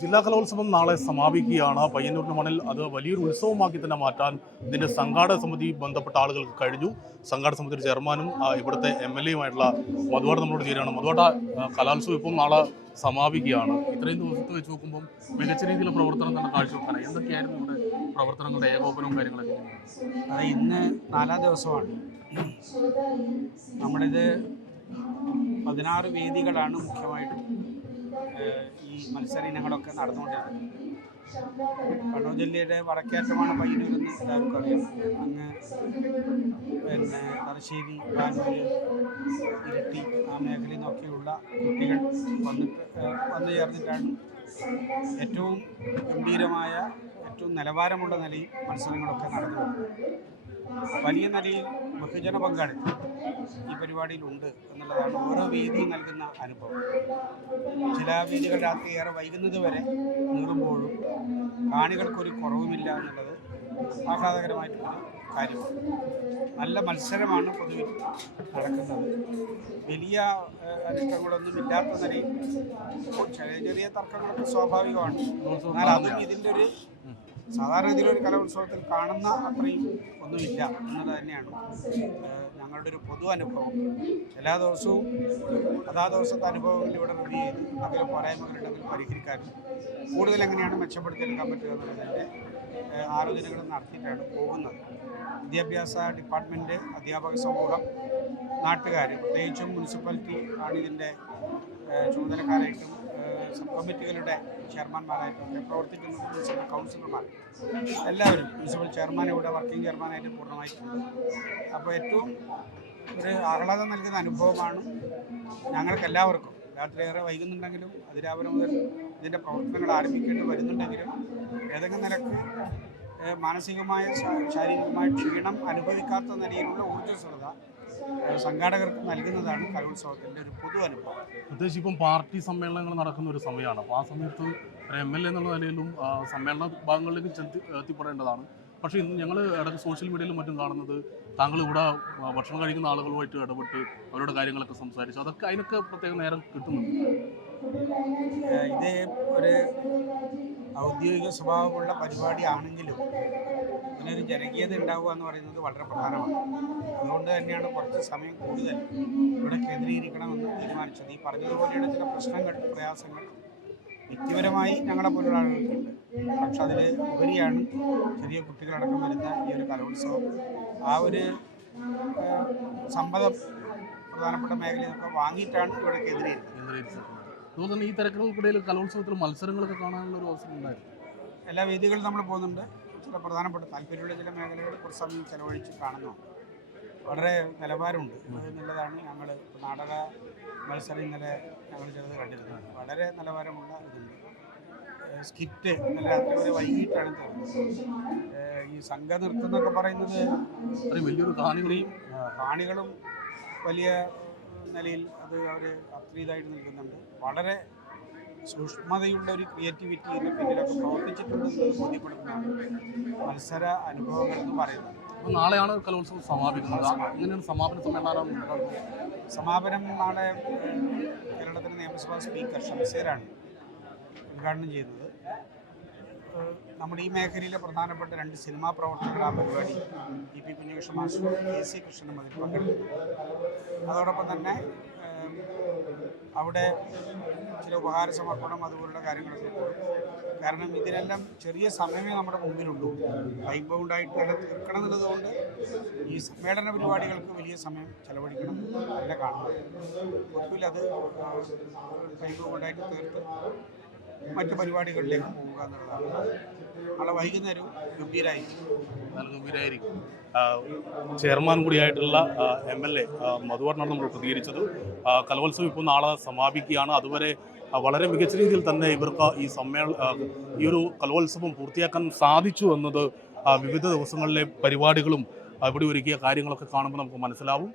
ജില്ലാ കലോത്സവം നാളെ സമാപിക്കുകയാണ്. പയ്യന്നൂരിന് മണ്ണിൽ അത് വലിയൊരു ഉത്സവമാക്കി തന്നെ മാറ്റാൻ ഇതിന്റെ സംഘാടക സമിതി ബന്ധപ്പെട്ട ആളുകൾക്ക് കഴിഞ്ഞു. സംഘാടക സമിതിയുടെ ചെയർമാനും ഇവിടുത്തെ എം എൽ എയുമായിട്ടുള്ള മധുവാട് നമ്മളോട് ചേരുകയാണ്. മധുവാട്ട കലോത്സവം ഇപ്പം നാളെ സമാപിക്കുകയാണ്. ഇത്രയും ദിവസത്തെ വെച്ച് നോക്കുമ്പോൾ മികച്ച രീതിയിലുള്ള പ്രവർത്തനം തന്നെ കാഴ്ചവെക്കാനായി എന്തൊക്കെയായിരുന്നു ഇവിടെ പ്രവർത്തനങ്ങളുടെ ഏകോപനവും കാര്യങ്ങളൊക്കെ? അത് ഇന്ന് നാലാം ദിവസമാണ്. നമ്മളിത് പതിനാറ് വേദികളാണ് മുഖ്യമായിട്ടും ഈ മത്സര ഇനങ്ങളൊക്കെ നടന്നുകൊണ്ടിരിക്കുന്നത് കണ്ണൂർ ജില്ലയുടെ വടക്കേറ്റമാണ് പയ്യന്നൂർ എന്ന് എല്ലാവർക്കും അറിയാം. അങ്ങ് പിന്നെ തലശ്ശേരി ബാനൂര് ഇരട്ടി ആ മേഖലയിൽ നിന്നൊക്കെയുള്ള കുട്ടികൾ വന്നിട്ട് വന്നു ചേർന്നിട്ടാണ് ഏറ്റവും ഗംഭീരമായ ഏറ്റവും നിലവാരമുള്ള നിലയിൽ മത്സരങ്ങളൊക്കെ നടന്നു വലിയ നിലയിൽ ബഹുജന പങ്കാളിത്തം. ഈ പരിപാടിയിലുണ്ട് എന്നുള്ളതാണ് ഓരോ വേദിയും നൽകുന്ന അനുഭവം. ചില വേദികൾ രാത്രി ഏറെ വൈകുന്നത് വരെ നീറുമ്പോഴും കാണികൾക്കൊരു കുറവുമില്ല എന്നുള്ളത് ആഹ്ലാദകരമായിട്ടുള്ള കാര്യമാണ്. നല്ല മത്സരമാണ് പൊതുവിൽ നടക്കുന്നത്. വലിയ അനിഷ്ടങ്ങളൊന്നും ഇല്ലാത്ത നിലയിൽ ചെറിയ ചെറിയ തർക്കങ്ങളൊക്കെ സ്വാഭാവികമാണ്. എന്നാൽ അതും ഇതിന്റെ ഒരു സാധാരണ ഇതിലൊരു കലോത്സവത്തിൽ കാണുന്ന അത്രയും ഒന്നുമില്ല എന്നുള്ളത് തന്നെയാണ്. ഞങ്ങളുടെ ഒരു പൊതു അനുഭവം. എല്ലാ ദിവസവും അതാ ദിവസത്തെ അനുഭവങ്ങൾ ഇവിടെ റിവ്യൂ ചെയ്ത് എന്തെങ്കിലും പോരായ്മകളുണ്ടെങ്കിൽ പരിഹരിക്കാനും കൂടുതൽ എങ്ങനെയാണ് മെച്ചപ്പെടുത്തിയെടുക്കാൻ പറ്റുക എന്നുള്ളതിന്റെ ആലോചനകൾ നടത്തിയിട്ടാണ് പോകുന്നത്. വിദ്യാഭ്യാസ ഡിപ്പാർട്ട്മെന്റ് അധ്യാപക സമൂഹം നാട്ടുകാർ പ്രത്യേകിച്ചും മുനിസിപ്പാലിറ്റി ആണ് ഇതിന്റെ ചുമതലക്കാരായിട്ടും കമ്മിറ്റികളുടെ ചെയർമാൻമാരായിട്ടും പ്രവർത്തിക്കുന്ന മുനിസിപ്പൽ കൗൺസിലർമാർ എല്ലാവരും മുനിസിപ്പൽ ചെയർമാൻ ഇവിടെ വർക്കിംഗ് ചെയർമാനായിട്ട് പൂർണമായിട്ടുണ്ട്. അപ്പോൾ ഏറ്റവും ഒരു ആഹ്ലാദം നൽകുന്ന അനുഭവമാണ് ഞങ്ങൾക്ക് എല്ലാവർക്കും രാത്രിയേറെ വൈകുന്നുണ്ടെങ്കിലും അതിരാവിലെ മുതൽ ഇതിന്റെ പ്രവർത്തനങ്ങൾ ആരംഭിക്കേണ്ടി വരുന്നുണ്ടെങ്കിലും ഏതെങ്കിലും നിലയ്ക്ക് മാനസികമായ ശാരീരികമായ ക്ഷീണം അനുഭവിക്കാത്ത നിലയിലുള്ള ഊർജസ്വലത സംഘാടകർക്ക് നൽകുന്നതാണ് കലോത്സവത്തിന്റെ ഒരു പൊതു അനുഭവം. പ്രത്യേകിച്ച് ഇപ്പം പാർട്ടി സമ്മേളനങ്ങൾ നടക്കുന്ന ഒരു സമയമാണ്. അപ്പോൾ ആ സമയത്ത് എം എൽ എ എന്നുള്ള നിലയിലും സമ്മേളന ഭാഗങ്ങളിലേക്ക് ചെത്തി എത്തിപ്പെടേണ്ടതാണ്. പക്ഷേ ഇന്ന് ഞങ്ങൾ ഇടയ്ക്ക് സോഷ്യൽ മീഡിയയിലും മറ്റും കാണുന്നത് താങ്കൾ ഇവിടെ ഭക്ഷണം കഴിക്കുന്ന ആളുകളുമായിട്ട് ഇടപെട്ട് അവരുടെ കാര്യങ്ങളൊക്കെ സംസാരിച്ചു. അതൊക്കെ അതിനൊക്കെ പ്രത്യേക നേരം കിട്ടുന്നുണ്ട്. ഇത് ഒരു ഔദ്യോഗിക സ്വഭാവമുള്ള പരിപാടിയാണെങ്കിലും ഇതിനൊരു ജനകീയത ഉണ്ടാവുക എന്ന് പറയുന്നത് വളരെ പ്രധാനമാണ്. അതുകൊണ്ട് തന്നെയാണ് കുറച്ച് സമയം കൂടുതൽ ഇവിടെ കേന്ദ്രീകരിക്കണമെന്ന് തീരുമാനിച്ചത്. ഈ പറഞ്ഞതുപോലെയുള്ള ചില പ്രശ്നങ്ങൾ പ്രയാസങ്ങൾ വ്യക്തിപരമായി ഞങ്ങളെ പോലുള്ള ആളുകൾക്കുണ്ട്. പക്ഷെ അതിൽ ഉപരിയാണ് ചെറിയ കുട്ടികളടക്കം വരുന്ന ഈ ഒരു കലോത്സവം. ആ ഒരു സമ്പദ സമ്മതം പ്രധാനപ്പെട്ട മേഖലയൊക്കെ വാങ്ങിയിട്ടാണ് ഇവിടെ കേന്ദ്രീകരിക്കുന്നത് ഈ തിരക്കുകൾക്കിടയിൽ കലോത്സവത്തിൽ മത്സരങ്ങളൊക്കെ കാണാനുള്ള ഒരു അവസരം ഉണ്ടായിരുന്നു. എല്ലാ വേദികളും നമ്മൾ പോകുന്നുണ്ട്. ചില പ്രധാനപ്പെട്ട താല്പര്യമുള്ള ചില മേഖലകളിൽ കുറച്ച് സമയം ചെലവഴിച്ച് കാണുന്നു വളരെ നിലവാരമുണ്ട്. എന്നുള്ളതാണ് ഞങ്ങൾ നാടക മത്സരം ഇന്നലെ ഞങ്ങൾ ചിലത് കണ്ടിരുന്നത്. വളരെ നിലവാരമുള്ള ഇതുണ്ട്. സ്കിറ്റ് ഇന്നലെ വരെ വൈകിട്ടാണ് തീർന്നത് ഈ സംഘനൃത്തം എന്നൊക്കെ പറയുന്നത് അത്രയും വലിയൊരു കാണികളെയും കാണികളും വലിയ നിലയിൽ അത് അവർ അത്രീതായിട്ട് നിൽക്കുന്നുണ്ട്. വളരെ സൂക്ഷ്മതയുള്ള ഒരു ക്രിയേറ്റിവിറ്റി ഇതിന് പിന്നിലൊക്കെ പ്രവർത്തിച്ചിട്ടുണ്ടെന്ന് ബോധ്യപ്പെടുത്തുന്നതാണ് മത്സര അനുഭവങ്ങൾ എന്ന് പറയുന്നത്. അപ്പോൾ നാളെയാണ് കലോത്സവം സമാപിക്കുന്നത്. അങ്ങനെയാണ് സമാപന സമ്മേളനം. സമാപനം നാളെ കേരളത്തിലെ നിയമസഭാ സ്പീക്കർ ഷംസീറാണ് ഉദ്ഘാടനം ചെയ്യുന്നത്. നമ്മുടെ ഈ മേഖലയിലെ പ്രധാനപ്പെട്ട രണ്ട് സിനിമാ പ്രവർത്തകർ ആ പരിപാടി E P Kunjakrishna master A C കൃഷ്ണനും അതിൽ പങ്കെടുത്തു. അതോടൊപ്പം തന്നെ അവിടെ ചില ഉപഹാര സമർപ്പണം അതുപോലുള്ള കാര്യങ്ങളൊക്കെ കാരണം ഇതിനെല്ലാം ചെറിയ സമയമേ നമ്മുടെ മുമ്പിലുള്ളൂ. ടൈം ബൗണ്ടായിട്ട് തന്നെ തീർക്കണം എന്നുള്ളതുകൊണ്ട് ഈ സമ്മേളന പരിപാടികൾക്ക് വലിയ സമയം ചെലവഴിക്കണം അല്ല കാണണം. പൊതുവിൽ അത് ടൈം ബൗണ്ടായിട്ട് തീർത്ത് മറ്റു പരിപാടികളിലേക്ക് പോവുക എന്നുള്ളതാണ്. നാളെ വൈകുന്നേരവും ഗംഭീരായിരിക്കും. ഗംഭീരായിരിക്കും. ചെയർമാൻ കൂടിയായിട്ടുള്ള എം എൽ എ മധുവാറിനാണ് നമ്മൾ പ്രതികരിച്ചത്. കലോത്സവം ഇപ്പോൾ നാളെ സമാപിക്കുകയാണ്. അതുവരെ വളരെ മികച്ച രീതിയിൽ തന്നെ ഇവർക്ക് ഈ സമ്മേള ഈ ഒരു കലോത്സവം പൂർത്തിയാക്കാൻ സാധിച്ചു എന്നത് വിവിധ ദിവസങ്ങളിലെ പരിപാടികളും ഇവിടെ ഒരുക്കിയ കാര്യങ്ങളൊക്കെ കാണുമ്പോൾ നമുക്ക് മനസ്സിലാവും.